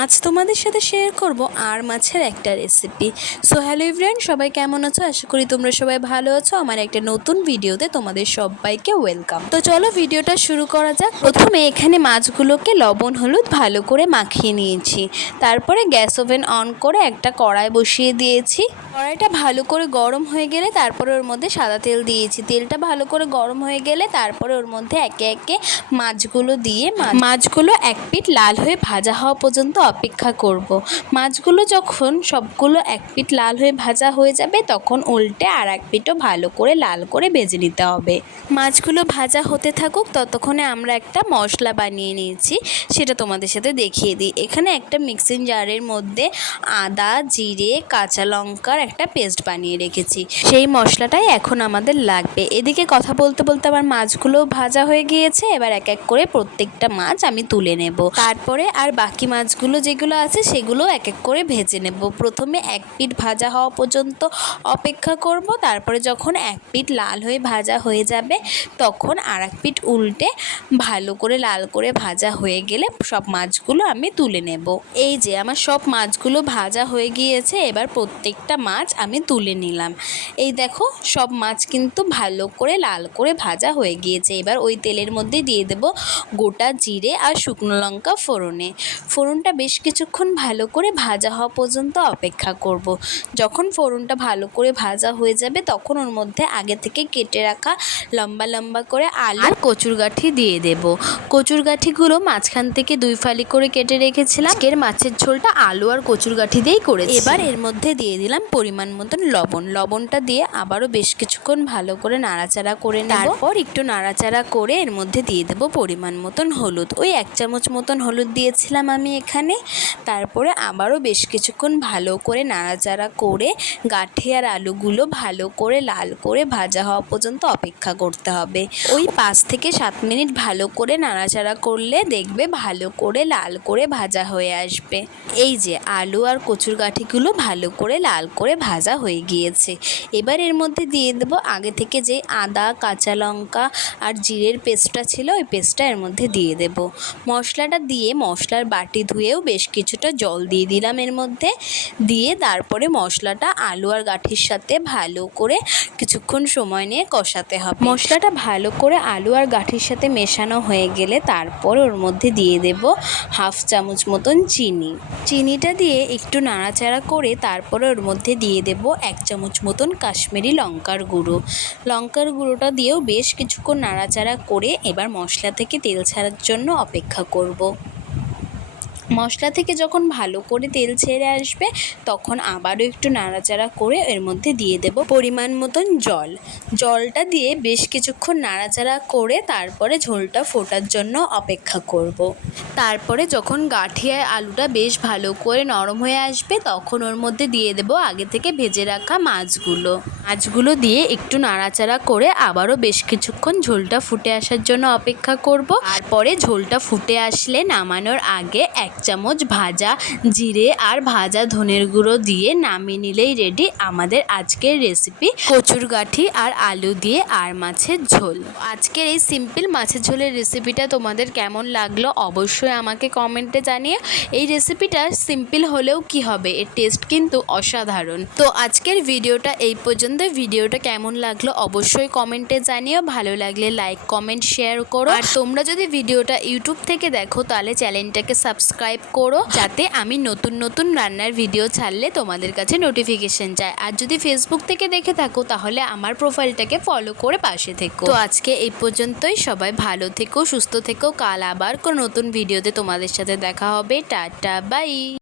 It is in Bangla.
আজ তোমাদের সাথে শেয়ার করব আর মাছের একটা রেসিপি সো হ্যালো ইভরিয়ান সবাই কেমন আছো? আশা করি তোমরা সবাই ভালো আছো। আমার একটা নতুন ভিডিওতে তোমাদের সবাইকে ওয়েলকাম তো চলো ভিডিওটা শুরু করা যাক। প্রথমে এখানে মাছগুলোকে লবণ, হলুদ ভালো করে মাখিয়ে নিয়েছি। তারপরে গ্যাস ওভেন অন করে একটা কড়াই বসিয়ে দিয়েছি। কড়াইটা ভালো করে গরম হয়ে গেলে তারপরে ওর মধ্যে সাদা তেল দিয়েছি। তেলটা ভালো করে গরম হয়ে গেলে তারপরে ওর মধ্যে একে একে মাছগুলো দিয়ে মাছগুলো এক পিঠ লাল হয়ে ভাজা হওয়া পর্যন্ত অপেক্ষা করব। মাছগুলো যখন সবগুলো এক পিট লাল হয়ে ভাজা হয়ে যাবে, তখন উল্টে আর এক পিঠও ভালো করে লাল করে ভেজে নিতে হবে। মাছগুলো ভাজা হতে থাকুক, ততক্ষণে আমরা একটা মশলা বানিয়ে নিয়েছি, সেটা তোমাদের সাথে দেখিয়ে দিই। এখানে একটা মিক্সিং জারের মধ্যে আদা, জিরে, কাঁচা লঙ্কার একটা পেস্ট বানিয়ে রেখেছি। সেই মশলাটাই এখন আমাদের লাগবে। এদিকে কথা বলতে বলতে আমার মাছগুলো ভাজা হয়ে গিয়েছে, এবার এক এক করে প্রত্যেকটা মাছ আমি তুলে নেব। তারপরে আর বাকি মাছগুলো যেগুলো আছে সেগুলো এক এক করে ভেজে নেব। প্রথমে এক পিঠ ভাজা হওয়া পর্যন্ত অপেক্ষা করব। তারপরে যখন এক পিঠ লাল হয়ে ভাজা হয়ে যাবে, তখন আর এক পিঠ উল্টে ভালো করে লাল করে ভাজা হয়ে গেলে সব মাছগুলো আমি তুলে নেব। এই যে আমার সব মাছগুলো ভাজা হয়ে গিয়েছে, এবার প্রত্যেকটা মাছ আমি তুলে নিলাম। এই দেখো, সব মাছ কিন্তু ভালো করে লাল করে ভাজা হয়ে গিয়েছে। এবার ওই তেলের মধ্যে দিয়ে দেব গোটা জিরে আর শুকনো লঙ্কা ফোড়নে। ফোড়নটা বেশ কিছুক্ষণ ভালো করে ভাজা হওয়া পর্যন্ত অপেক্ষা করব। যখন ফোড়নটা ভালো করে ভাজা হয়ে যাবে, তখন ওর মধ্যে আগে থেকে কেটে রাখা লম্বা লম্বা করে আলু আর কচুর গাঠি দিয়ে দেব। কচুর গাঠিগুলো মাঝখান থেকে দুই ফালি করে কেটে রেখেছিলাম। এর মাছের ঝোলটা আলু আর কচুর গাঠি দিয়েই করে এবার এর মধ্যে দিয়ে দিলাম পরিমাণ মতন লবণ। লবণটা দিয়ে আবারও বেশ কিছুক্ষণ ভালো করে নাড়াচাড়া করে তারপর একটু নাড়াচাড়া করে এর মধ্যে দিয়ে দেবো পরিমাণ মতন হলুদ। ওই এক চামচ মতন হলুদ দিয়েছিলাম আমি এখানে। তারপরে আবারও বেশ কিছুক্ষণ ভালো করে নাড়াচাড়া করে গাঠি আর আলুগুলো ভালো করে লাল করে ভাজা হওয়া পর্যন্ত অপেক্ষা করতে হবে। ওই পাঁচ থেকে সাত মিনিট ভালো করে নাড়াচাড়া করলে দেখবে ভালো করে লাল করে ভাজা হয়ে আসবে। এই যে আলু আর কচুর গাঠিগুলো ভালো করে লাল করে ভাজা হয়ে গিয়েছে। এবার এর মধ্যে দিয়ে দেবো আগে থেকে যে আদা, কাঁচা লঙ্কা আর জিরের পেস্টটা ছিল, ওই পেস্টটা এর মধ্যে দিয়ে দেব। মশলাটা দিয়ে মশলার বাটি ধুয়েও বেশ কিছুটা জল দিয়ে দিলাম এর মধ্যে। দিয়ে তারপরে মশলাটা আলু আর গাঠির সাথে ভালো করে কিছুক্ষণ সময় নিয়ে কষাতে হবে। মশলাটা ভালো করে আলু আর গাঠির সাথে মেশানো হয়ে গেলে তারপর ওর মধ্যে দিয়ে দেব হাফ চামচ মতন চিনি। চিনিটা দিয়ে একটু নাড়াচাড়া করে তারপরে ওর মধ্যে দিয়ে দেব এক চামচ মতন কাশ্মীরি লঙ্কার গুঁড়ো। লঙ্কার গুঁড়োটা দিয়েও বেশ কিছুক্ষণ নাড়াচাড়া করে এবার মশলা থেকে তেল ছাড়ার জন্য অপেক্ষা করব। মশলা থেকে যখন ভালো করে তেল ছেড়ে আসবে, তখন আবারও একটু নাড়াচাড়া করে এর মধ্যে দিয়ে দেব পরিমাণ মতন জল। জলটা দিয়ে বেশ কিছুক্ষণ নাড়াচাড়া করে তারপরে ঝোলটা ফোটার জন্য অপেক্ষা করব। তারপরে যখন গাঠিয়ায় আলুটা বেশ ভালো করে নরম হয়ে আসবে, তখন ওর মধ্যে দিয়ে দেব আগে থেকে ভেজে রাখা মাছগুলো। মাছগুলো দিয়ে একটু নাড়াচাড়া করে আবারও বেশ কিছুক্ষণ ঝোলটা ফুটে আসার জন্য অপেক্ষা করব। তারপরে ঝোলটা ফুটে আসলে নামানোর আগে এক চামচ ভাজা জিরে আর ভাজা ধনের গুঁড়ো দিয়ে নামিয়ে নিলেই রেডি আমাদের আজকের রেসিপি কচুর গাঠি আর আলু দিয়ে আর মাছের ঝোল। আজকের এই সিম্পল মাছের ঝোলের রেসিপিটা তোমাদের কেমন লাগল অবশ্যই আমাকে কমেন্টে জানিয়ে এই রেসিপিটা সিম্পল হলেও কি হবে? এর টেস্ট কিন্তু অসাধারণ। তো আজকের ভিডিওটা এই পর্যন্ত। ভিডিওটা কেমন লাগল অবশ্যই কমেন্টে জানিও। ভালো লাগলে লাইক কমেন্ট শেয়ার করো। আর তোমরা যদি ভিডিওটা ইউটিউব থেকে দেখো, তাহলে চ্যানেলটাকে সাবস্ক্রাইব করো, যাতে আমি নতুন নতুন রান্নার ভিডিও ছাড়লে তোমাদের কাছে নোটিফিকেশন যায়। আর যদি ফেসবুক থেকে দেখে থাকো, তাহলে আমার প্রোফাইলটাকে ফলো করে পাশে থেকো। তো আজকে এই পর্যন্তই, সবাই ভালো থেকো, সুস্থ থেকো, কাল আবার কোনো নতুন ভিডিওতে তোমাদের সাথে দেখা হবে। Tata bye